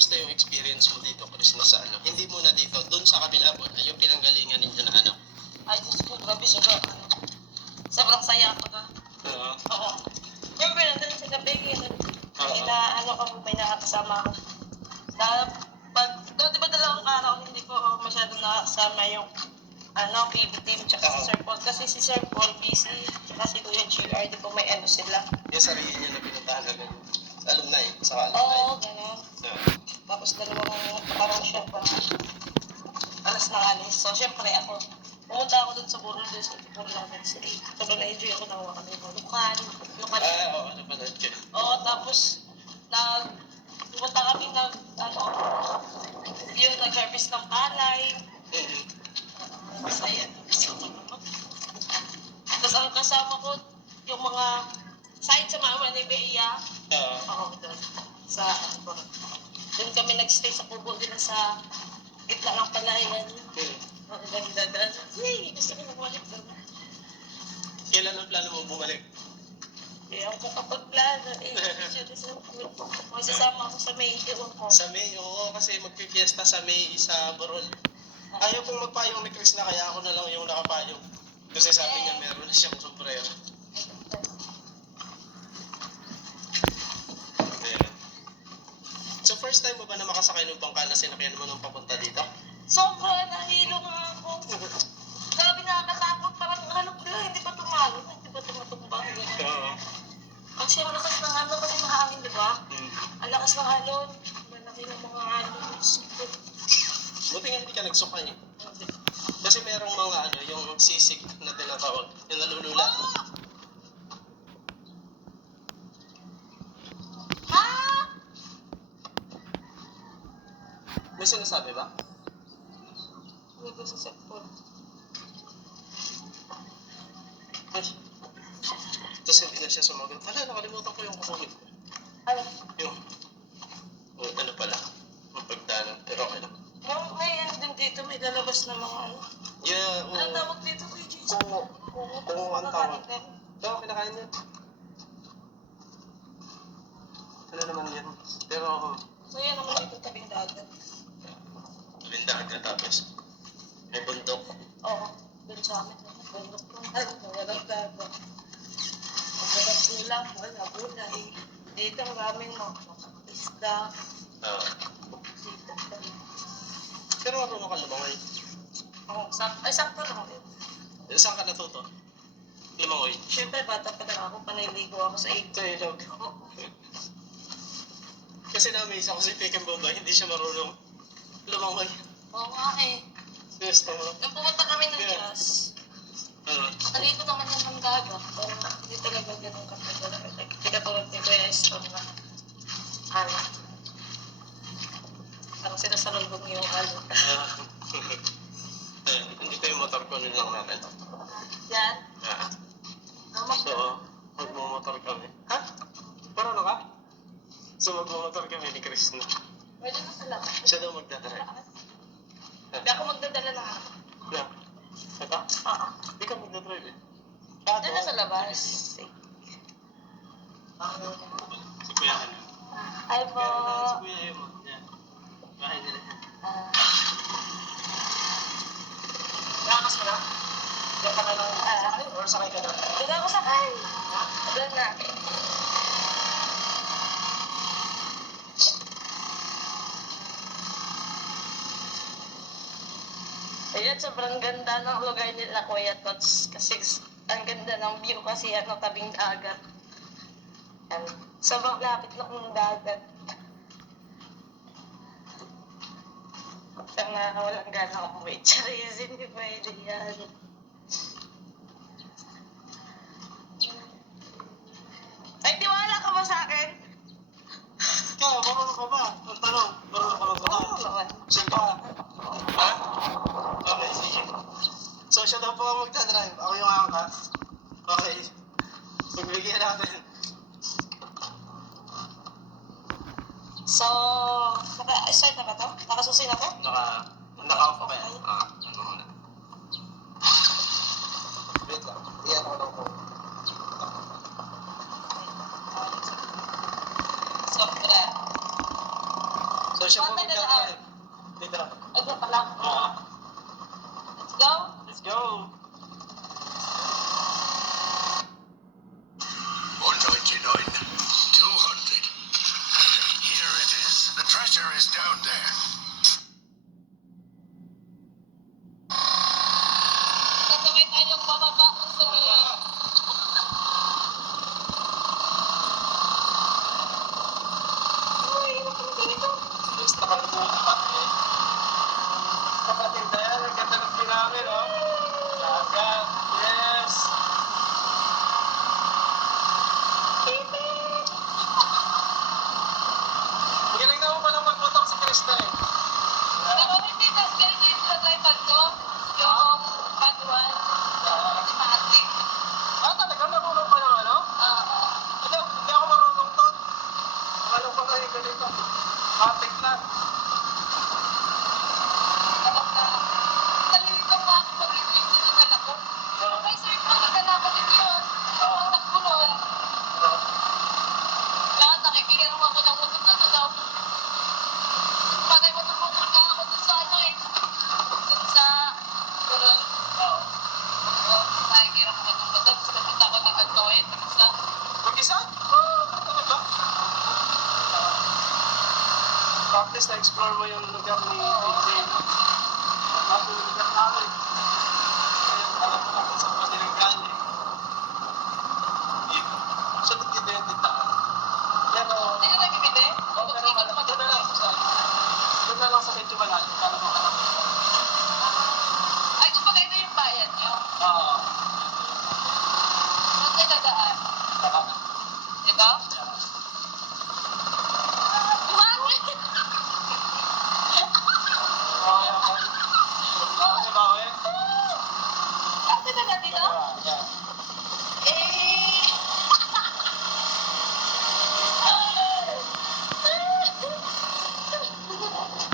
kamusta yung experience mo dito, Chris, na sa ano? Hindi muna dito, dun sa kabila mo, yung pinanggalingan ninyo na ano? Ay, Diyos ko, grabe sobrang sobrang saya ko na. Oo. Oo. Siyempre, nandun sa gabi, ano ko, may nakakasama ko. Di ba dalawang araw, hindi ko masyadong nakasama yung PB team, tsaka si Sir Paul. Kasi si Sir Paul busy, tsaka si Kuya GR, di ko may ano sila. Yung sarili niya na pinuntahan na ganun. Alumni, sa alumni. Oo, gano'n. Tapos dalawang parang siya pa. Alas na alis. So, syempre ako, pumunta ako dun sa Burol, dun sa Burol namin. Sobrang na-enjoy ako, nakuha kami ng lukan. Oo, napanood ka. Oo, tapos, pumunta kami yung nag-harvest ng palay. Masaya. Tapos ang kasama ko, yung mga side sa mama ni Bea. Oo, doon. Doon kami nag-stay sa kubo din sa gitna ng palayan. Ang ganda doon. Hey, gusto ko bumalik doon. Kailan ang plano mo bumalik? Ako kapag-plano, masasama ako sa May, iwan ko. Sa May, oo, kasi magpipiesta sa May sa Borol. Ayaw kong magpayong ni Chris na kaya ako na lang yung nakapayong. Kasi sabi niya meron na siyang sombrero. So first time mo ba na makasakay ng bangka na sinakyan mo nung papunta dito? Sobra, nahilo nga ako. Grabe nakakatakot, parang hindi pa tumalo, hindi pa tumatumbang. Oo. Kasi ang lakas ng halo kasi mahangin, di ba? Ang lakas ng halo, malaki ng mga halo. Buti nga hindi ka nagsukay. Kasi merong mga yung sisig na tinatawag, yung nalulula. May sinasabi ba? Hindi ko sa cellphone. Ay. Tapos hindi na siya sumagot. Hala, nakalimutan ko yung kukunin ko. Ano? Yung, ano pala, mapagdanan. Pero okay lang. May ano din dito, may lalabas na mga ano. Yeah, oo. Anong tawag dito kay Jesus? Kung ang tawag. Oo, kinakain yan. Ano naman yan? Pero, So yan naman dito tabing dagat. lindahan ka tapos. May bundok. Oo, dun sa amin. Bundok ko. Walang dagat. Walang ulam, wala gulay. Dito ang raming mga isda. Dito. Pero marunong ka lumangoy. Oo, sakto lang din. Saan ka natuto? Lumangoy. Siyempre, bata pa lang ako, paniligo ako sa ito. Sa ilog. Kasi na-amaze ako si Peking Bombay, hindi siya marunong lumangoy. Oo nga eh. Gusto mo? Nung pumunta kami ng Diyos, matalikod naman yan ng dagat. Pero hindi talaga ganun kapag hindi ka tulad ni Kuya Estong na parang sinasalubong yung Hindi ko yung motor ko nun lang natin. Yan. So, magmumotor kami. Ha? Parang ka? So, magmumotor kami ni Chris na. Pwede na sa labas. Siya daw magdadrive. Hindi ako magdadala ng ako. Na? Ito? Oo. Hindi ka magdadrive eh. Doon na sa labas. Si Kuya ano? Hi po. Si Kuya yun. Yan. Bahay nila. Nakakas mo na? Diyan ka na lang sakay? Or sakay ka na? Doon ako sakay. Doon na. Ayan, sobrang ganda ng lugar nila, Kuya Tots. Kasi ang ganda ng view kasi tabing dagat. Yan. Sobrang lapit lang ng dagat. Siyang walang gana umuwi. Charis, hindi pwede yan. Ay, tiwala ka ba sa akin? Ikaw, marunong ka ba? Ang tanong, marunong ka ba? Oo naman. Siya pa. Ha? Okay, sige. So, siya daw po ang magdadrive. Ako yung angkas. Okay. Pagbigyan natin. So, naka-start na ba to? Nakasusi na to? Naka-off pa yan. Ano muna. Wait lang. Iyan ako lang po. Sobra. So, siya po Saan tayo magdadrive. Dito. Ay, doon pala. Oo. Let's go. Let's go. 199, 200. Here it is. The treasure is down there. Sasakay tayong bababa kung sa iyo. Uy, ano kami ganito? Gusto ka muna kami. Kapatid na yan, ang ganda ng pinamit, oh. Dagat, yes. Magaling naman palang magputok si Krista eh. Pero hindi, tapos ganito yung tripod ko. Yung manual. Automatic. Ah, talaga? Marunong pa ng ano? Oo. Hindi ako marunong to. Marunong pa tayo ganito. Matik na. Tapos na. Nalilito pa ako pag-ito yung sinungal ako. May sir ko, nagkalaban din yun. Ang takbunon. Lahat nakikiram ako ng motor na daw. Patay motor ka ako dun sa ano eh. Dun sa... Pero... Nakikiram ako ng motor. Tapos napunta ako ng Altoen. Tapos na... Mag-isa? Oo, talaga. Practice na explore mo yung lugar ni DJ. Bago yung lugar namin. Alam mo na kung saan pa silang galing. Actually, hindi din dito. Pero, Hindi ka nagbibili? pero Hindi ka doon na lang sa doon na lang sa medyo malalim para makanak. Ay, kumbaga ito yung bayan nyo. Oo. Saan kayo dadaan? Di ba? Buhangin! Okay, okay. Okay, bawi. Saan kayo dadaan dito? Yeah. Eh...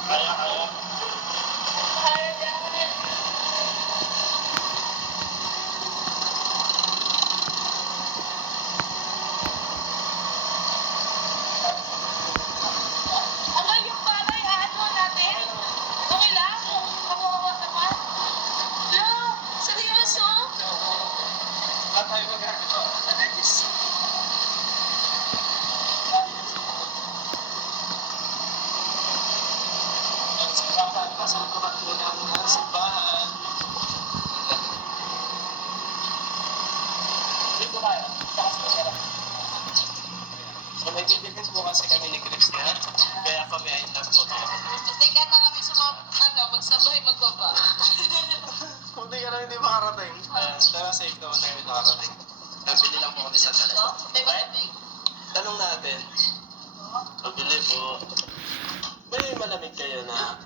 Kaya, kaya. Ano yung palay? Ano natin? Okay lang? Kawawa naman? No, seryoso? Wala tayo magagawa. Ang simbahan, nasa likuran po ng simbahan. Dito tayo. So, may bibigyan po kasi kami ni Christian. Kaya kami ay nagmotor. Teka na kami magsabay magbaba. Kunti ka na hindi makarating. Pero safe naman na kami nakarating. Nabili lang po kami sa talent. Tanong natin. Pabili po. May malamig kayo na